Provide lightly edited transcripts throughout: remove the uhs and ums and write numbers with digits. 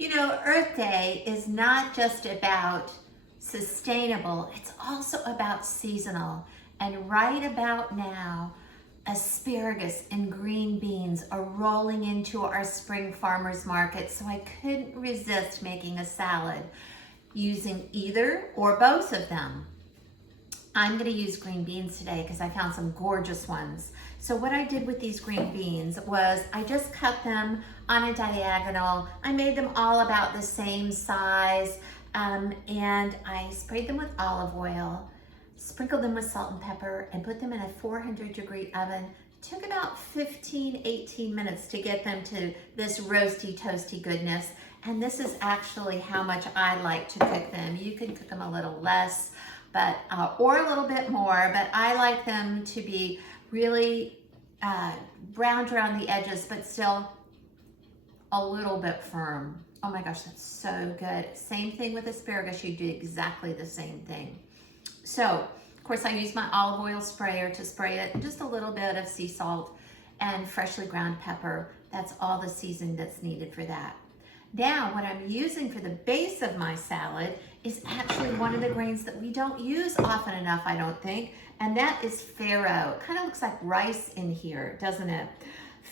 You know, Earth Day is not just about sustainable, it's also about seasonal. And right about now, asparagus and green beans are rolling into our spring farmers market, so I couldn't resist making a salad using either or both of them. I'm gonna use green beans today because I found some gorgeous ones. So what I did with these green beans was I just cut them on a diagonal. I made them all about the same size, and I sprayed them with olive oil, sprinkled them with salt and pepper, and put them in a 400-degree oven. It took about 18 minutes to get them to this roasty, toasty goodness. And this is actually how much I like to cook them. You can cook them a little less, but or a little bit more, but I like them to be really browned around the edges, but still a little bit firm. Oh my gosh, that's so good. Same thing with asparagus, you do exactly the same thing. So, of course, I use my olive oil sprayer to spray it, and just a little bit of sea salt and freshly ground pepper. That's all the seasoning that's needed for that. Now, what I'm using for the base of my salad is actually one of the grains that we don't use often enough, I don't think, and that is farro. It kind of looks like rice in here, doesn't it?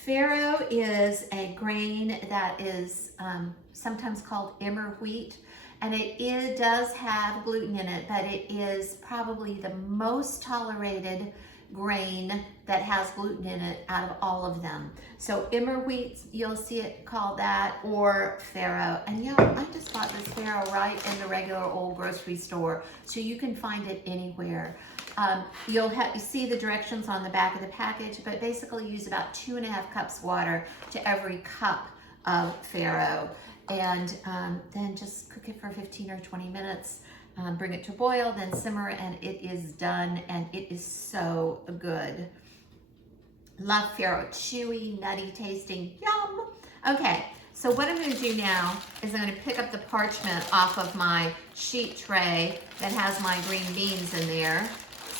Farro is a grain that is sometimes called emmer wheat, and it does have gluten in it, but it is probably the most tolerated grain that has gluten in it out of all of them. So emmer wheat, you'll see it called that, or farro. And yeah, I just bought this farro right in the regular old grocery store, so you can find it anywhere. You'll see the directions on the back of the package, but basically use about 2.5 cups water to every cup of farro. And then just cook it for 15 or 20 minutes. Bring it to a boil, then simmer, and it is done, and it is so good. Love farro, chewy, nutty tasting, yum. Okay, so what I'm gonna do now is I'm gonna pick up the parchment off of my sheet tray that has my green beans in there.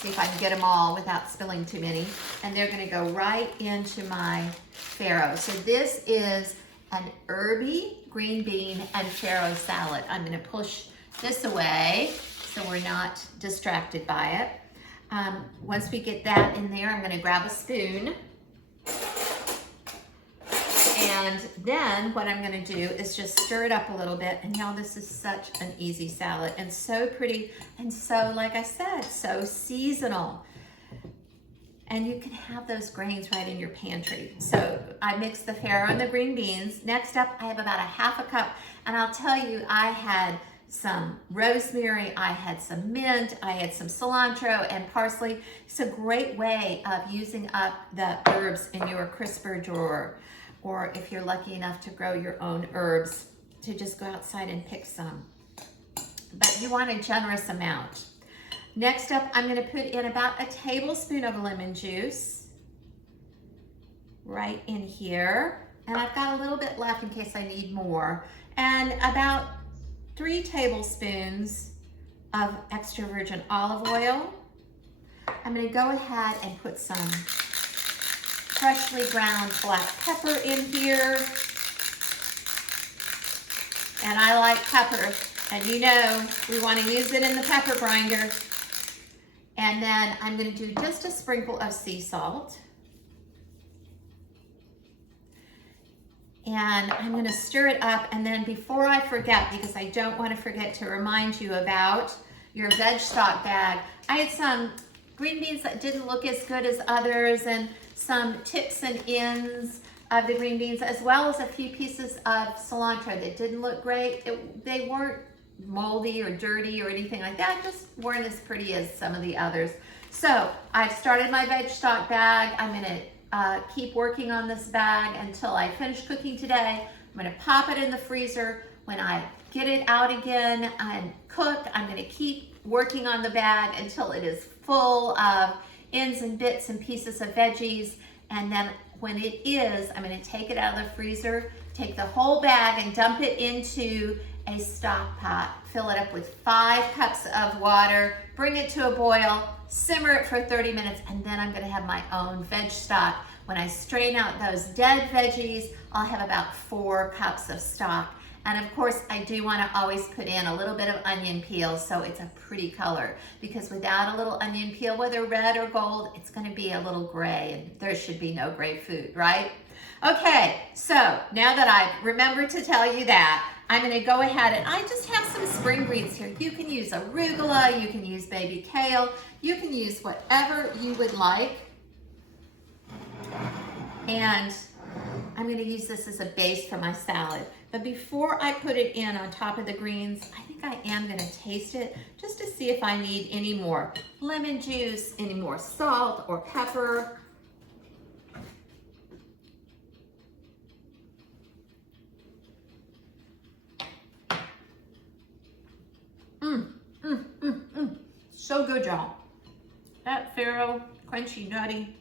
See if I can get them all without spilling too many. And they're gonna go right into my farro. So this is an Herby green bean and farro salad. I'm gonna push this away so we're not distracted by it. Once we get that in there, I'm gonna grab a spoon. And then what I'm gonna do is just stir it up a little bit. And y'all, this is such an easy salad and so pretty. And so, like I said, so seasonal. And you can have those grains right in your pantry. So I mixed the farro and the green beans. Next up, I have about 1/2 cup. And I'll tell you, I had some rosemary, I had some mint, I had some cilantro and parsley. It's a great way of using up the herbs in your crisper drawer, or if you're lucky enough to grow your own herbs, to just go outside and pick some. But you want a generous amount. Next up, I'm gonna put in about 1 tablespoon of lemon juice right in here. And I've got a little bit left in case I need more. And about 3 tablespoons of extra virgin olive oil. I'm gonna go ahead and put some freshly ground black pepper in here. And I like pepper, and you know we wanna use it in the pepper grinder. And then I'm gonna do just a sprinkle of sea salt. And I'm gonna stir it up, and then before I forget, because I don't wanna forget to remind you about your veg stock bag, I had some green beans that didn't look as good as others, and some tips and ends of the green beans, as well as a few pieces of cilantro that didn't look great. They weren't moldy or dirty or anything like that, just weren't as pretty as some of the others. So I've started my veg stock bag. I'm gonna keep working on this bag until I finish cooking today. I'm gonna pop it in the freezer. When I get it out again and cook, I'm gonna keep working on the bag until it is full of ends and bits and pieces of veggies. And then when it is, I'm gonna take it out of the freezer, take the whole bag and dump it into a stock pot. Fill it up with 5 cups of water, bring it to a boil, simmer it for 30 minutes, and then I'm gonna have my own veg stock When I strain out those dead veggies, I'll have about 4 cups of stock. And of course, I do want to always put in a little bit of onion peel so it's a pretty color, because without a little onion peel, whether red or gold, it's going to be a little gray, and there should be no gray food, right? Okay, so now that I've remembered to tell you that, I'm going to go ahead and I just have some spring greens here. You can use arugula, you can use baby kale, you can use whatever you would like. And I'm going to use this as a base for my salad. But before I put it in on top of the greens, I think I am going to taste it just to see if I need any more lemon juice, any more salt or pepper. So good, y'all. That farro, crunchy, nutty,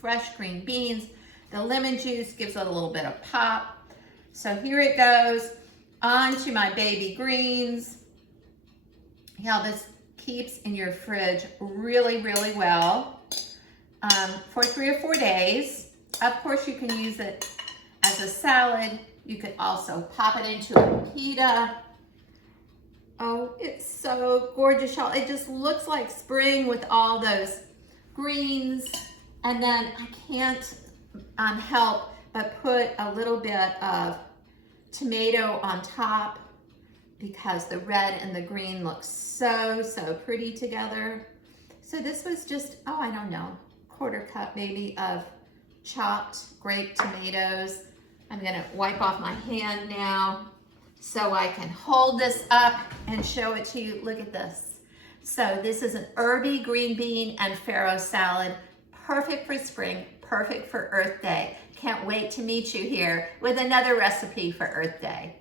fresh green beans. The lemon juice gives it a little bit of pop. So here it goes onto my baby greens. Now this keeps in your fridge really, really well for 3 or 4 days. Of course, you can use it as a salad. You could also pop it into a pita. Oh, it's so gorgeous, y'all. It just looks like spring with all those greens. And then I can't help but put a little bit of tomato on top because the red and the green look so, so pretty together. So this was just, oh, I don't know, 1/4 cup maybe of chopped grape tomatoes. I'm gonna wipe off my hand now so I can hold this up and show it to you. Look at this. So this is an herby green bean and farro salad, perfect for spring, perfect for Earth Day. Can't wait to meet you here with another recipe for Earth Day.